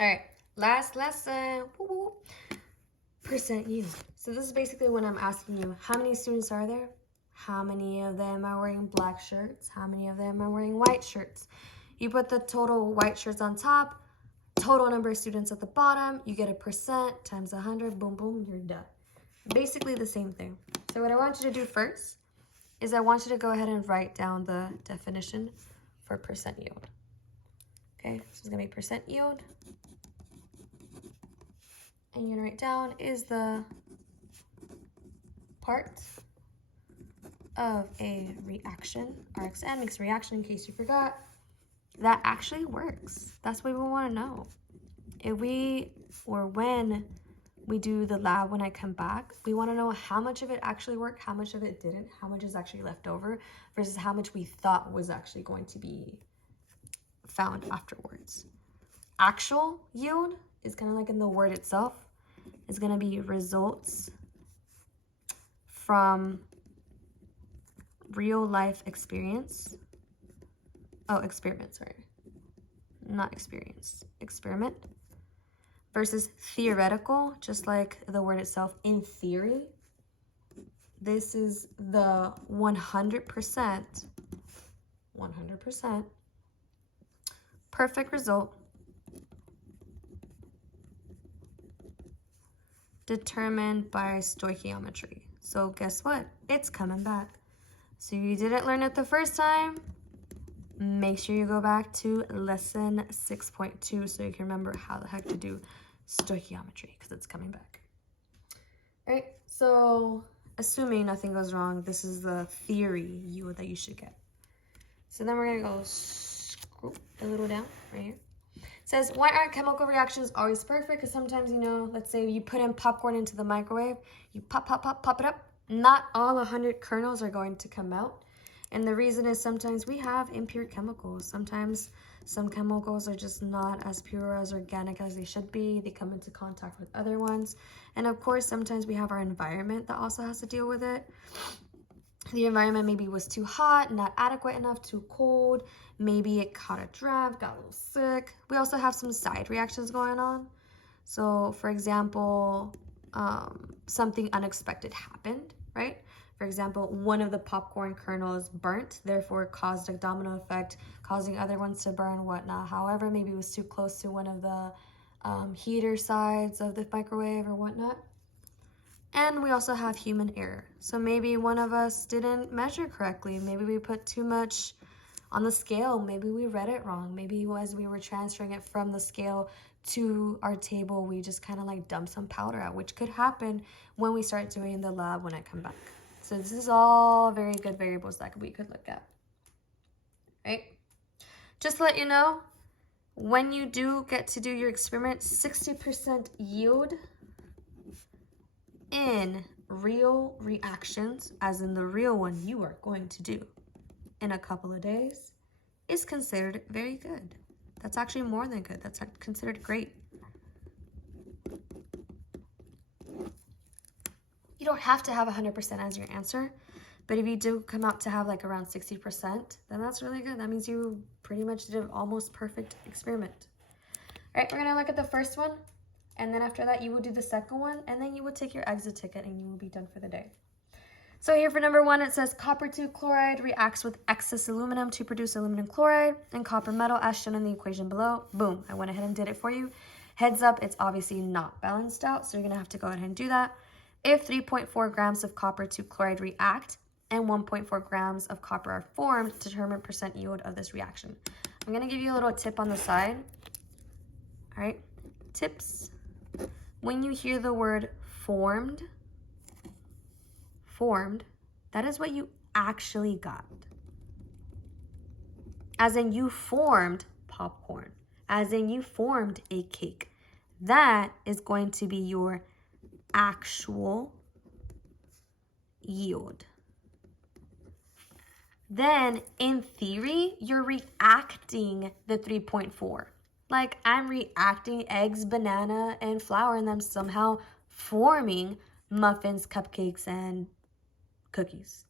All right, last lesson. Woo woo. Percent yield. So this is basically when I'm asking you, how many students are there? How many of them are wearing black shirts? How many of them are wearing white shirts? You put the total white shirts on top, total number of students at the bottom, you get a percent times 100, boom, boom, you're done. Basically the same thing. So what I want you to do first is I want you to go ahead and write down the definition for percent yield. Okay, so it's gonna be percent yield. And you're gonna write down is the part of a reaction, RxN makes a reaction in case you forgot, that actually works. That's what we wanna know. If we, or when we do the lab when I come back, we wanna know how much of it actually worked, how much of it didn't, how much is actually left over versus how much we thought was actually going to be found afterwards. Actual yield is kind of like in the word itself, is gonna be results from real life experience. Oh, experiment, sorry. Not experience, experiment. Versus theoretical, just like the word itself, in theory. This is the 100% perfect result determined by stoichiometry. So guess what? It's coming back. So you didn't learn it the first time, make sure you go back to lesson 6.2 so you can remember how the heck to do stoichiometry because it's coming back. All right, so assuming nothing goes wrong, this is the theory that you should get. So then we're gonna go scroll a little down right here. It says, why aren't chemical reactions always perfect? Because sometimes, let's say you put in popcorn into the microwave, you pop it up. Not all 100 kernels are going to come out. And the reason is sometimes we have impure chemicals. Sometimes some chemicals are just not as pure, as organic as they should be. They come into contact with other ones. And of course, sometimes we have our environment that also has to deal with it. The environment maybe was too hot, not adequate enough, too cold. Maybe it caught a draft, got a little sick. We also have some side reactions going on. So for example, something unexpected happened, right? For example, one of the popcorn kernels burnt, therefore caused a domino effect, causing other ones to burn, whatnot. However, maybe it was too close to one of the heater sides of the microwave or whatnot. And we also have human error. So maybe one of us didn't measure correctly. Maybe we put too much on the scale. Maybe we read it wrong. Maybe as we were transferring it from the scale to our table, we just kind of like dumped some powder out, which could happen when we start doing the lab when I come back. So this is all very good variables that we could look at, right? Just to let you know, when you do get to do your experiment, 60% yield in real reactions, as in the real one you are going to do in a couple of days, is considered very good. That's actually more than good. That's considered great. You don't have to have 100% as your answer, but if you do come out to have like around 60%, then that's really good. That means you pretty much did an almost perfect experiment. All right, we're gonna look at the first one, and then after that you will do the second one, and then you will take your exit ticket and you will be done for the day. So here for number 1, it says copper 2 chloride reacts with excess aluminum to produce aluminum chloride and copper metal as shown in the equation below. Boom, I went ahead and did it for you. Heads up, it's obviously not balanced out, so you're gonna have to go ahead and do that. If 3.4 grams of copper 2 chloride react and 1.4 grams of copper are formed, determine percent yield of this reaction. I'm gonna give you a little tip on the side. All right, tips. When you hear the word formed, that is what you actually got. As in you formed popcorn, as in you formed a cake. That is going to be your actual yield. Then in theory, you're reacting the 3.4. Like I'm reacting eggs, banana, and flour, and then somehow forming muffins, cupcakes, and cookies,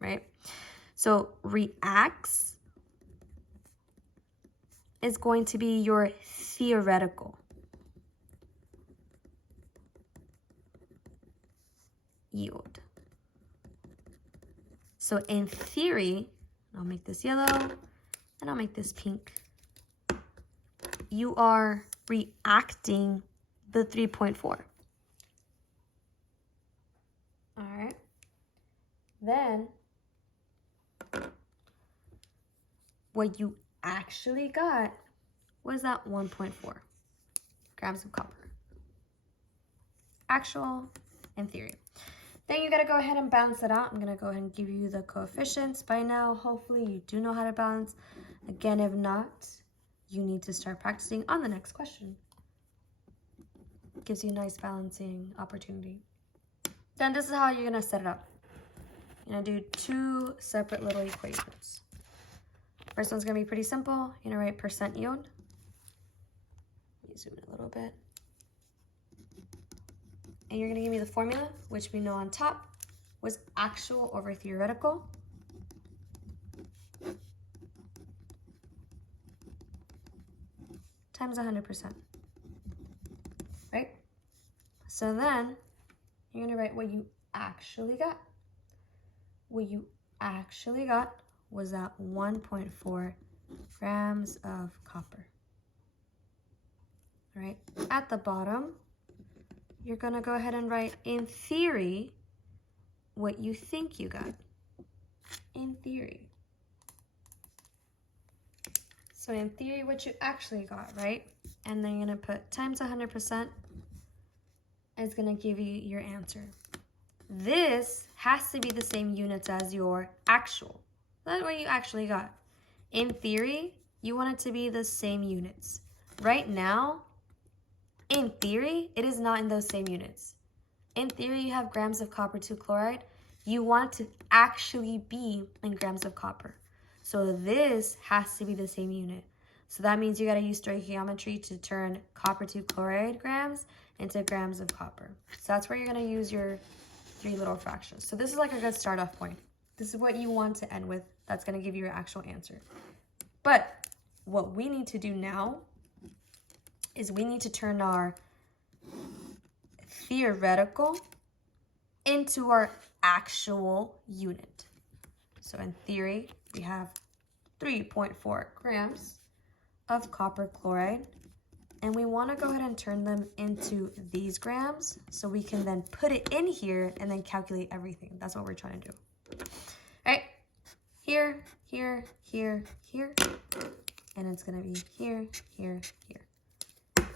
right? So reacts is going to be your theoretical yield. So in theory, I'll make this yellow and I'll make this pink. You are reacting the 3.4. All right. Then what you actually got was that 1.4 grams of copper. Actual and theory. Then you gotta go ahead and balance it out. I'm gonna go ahead and give you the coefficients. By now, hopefully you do know how to balance. Again, if not, you need to start practicing on the next question. Gives you a nice balancing opportunity. Then this is how you're gonna set it up. You're gonna do two separate little equations. First one's gonna be pretty simple. You're gonna write percent yield. Let me zoom in a little bit. And you're gonna give me the formula, which we know on top was actual over theoretical. Times 100%, right? So then you're gonna write what you actually got. What you actually got was that 1.4 grams of copper. All right, at the bottom, you're gonna go ahead and write in theory what you think you got. In theory. So in theory, what you actually got, right? And then you're gonna put times 100% is gonna give you your answer. This has to be the same units as your actual. That's what you actually got. In theory, you want it to be the same units. Right now, in theory, it is not in those same units. In theory, you have grams of copper 2 chloride. You want it to actually be in grams of copper. So this has to be the same unit. So that means you gotta use stoichiometry to turn copper 2 chloride grams into grams of copper. So that's where you're gonna use your 3 little fractions. So this is like a good start off point. This is what you want to end with. That's gonna give you your actual answer. But what we need to do now is we need to turn our theoretical into our actual unit. So in theory, we have 3.4 grams of copper chloride, and we want to go ahead and turn them into these grams so we can then put it in here and then calculate everything. That's what we're trying to do. All right, here, here, here, here, and it's going to be here, here, here.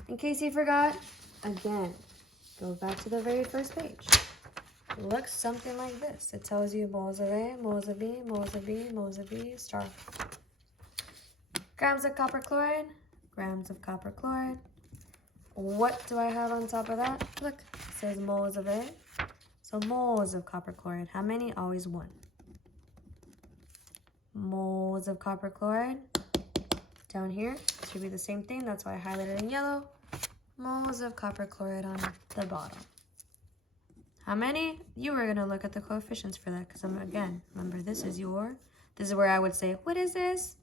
In case you forgot, again, go back to the very first page. It looks something like this. It tells you moles of A, moles of B, moles of B, moles of B, star. Grams of copper chloride, grams of copper chloride. What do I have on top of that? Look, it says moles of A. So moles of copper chloride. How many? Always 1. Moles of copper chloride. Down here should be the same thing. That's why I highlighted in yellow. Moles of copper chloride on the bottom. How many? You are going to look at the coefficients for that because, again, remember, this is where I would say, what is this?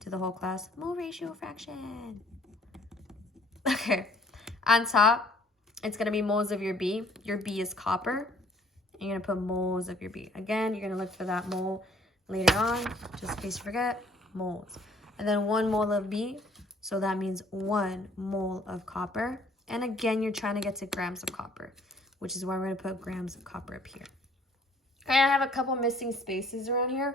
To the whole class, mole ratio fraction. Okay, on top, it's going to be moles of your B. Your B is copper. You're going to put moles of your B. Again, you're going to look for that mole later on, just in case you forget, moles. And then 1 mole of B, so that means 1 mole of copper. And again, you're trying to get to grams of copper, which is why we're going to put grams of copper up here. Okay, I have a couple missing spaces around here.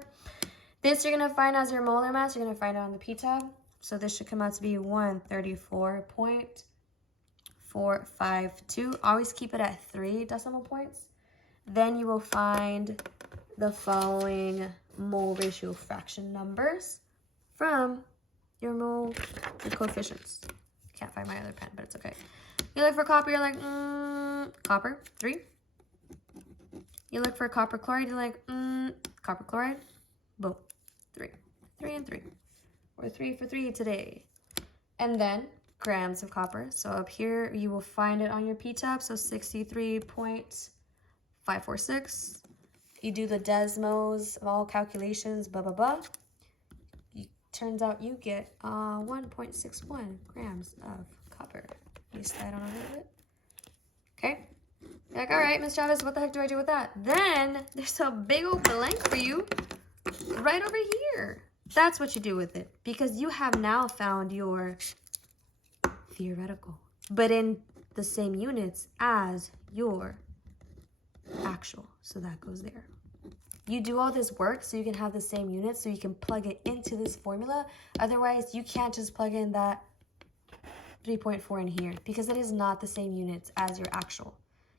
This you're going to find as your molar mass. You're going to find it on the p-tab. So this should come out to be 134.452. Always keep it at 3 decimal points. Then you will find the following mole ratio fraction numbers from your coefficients. Can't find my other pen, but it's okay. You look for copper, you're like, copper, 3. You look for copper chloride, you're like, copper chloride, boom, 3. 3 and 3. We're 3 for 3 today. And then grams of copper. So up here, you will find it on your p-tab, so 63.546. You do the desmos of all calculations, blah, blah, blah. You turns out you get 1.61 grams of copper. You slide on a little bit. Okay? You're like, all right, Miss Chavez, what the heck do I do with that? Then there's a big old blank for you right over here. That's what you do with it, because you have now found your theoretical, but in the same units as your actual. So that goes there. You do all this work so you can have the same units, so you can plug it into this formula. Otherwise, you can't just plug in that 3.4 in here, because it is not the same units as your actual.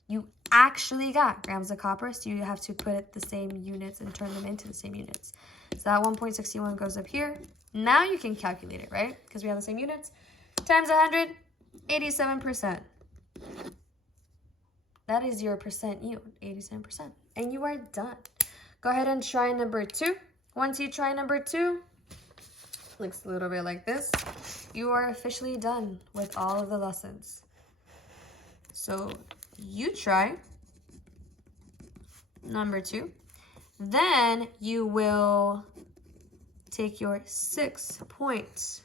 You actually got grams of copper, so you have to put it the same units and turn them into the same units. So that 1.61 goes up here. Now you can calculate it, right? Because we have the same units. Times 100, 87%. That is your percent yield, 87%. And you are done. Go ahead and try number 2. Once you try number 2, looks a little bit like this. You are officially done with all of the lessons. So you try number 2. Then you will take your 6 points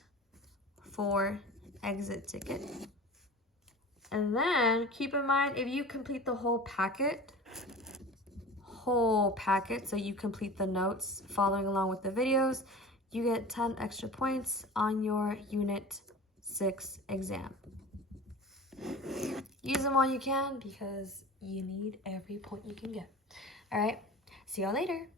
for exit ticket. And then keep in mind, if you complete the whole packet, so you complete the notes following along with the videos, you get 10 extra points on your Unit 6 exam. Use them while you can, because you need every point you can get. All right, see y'all later.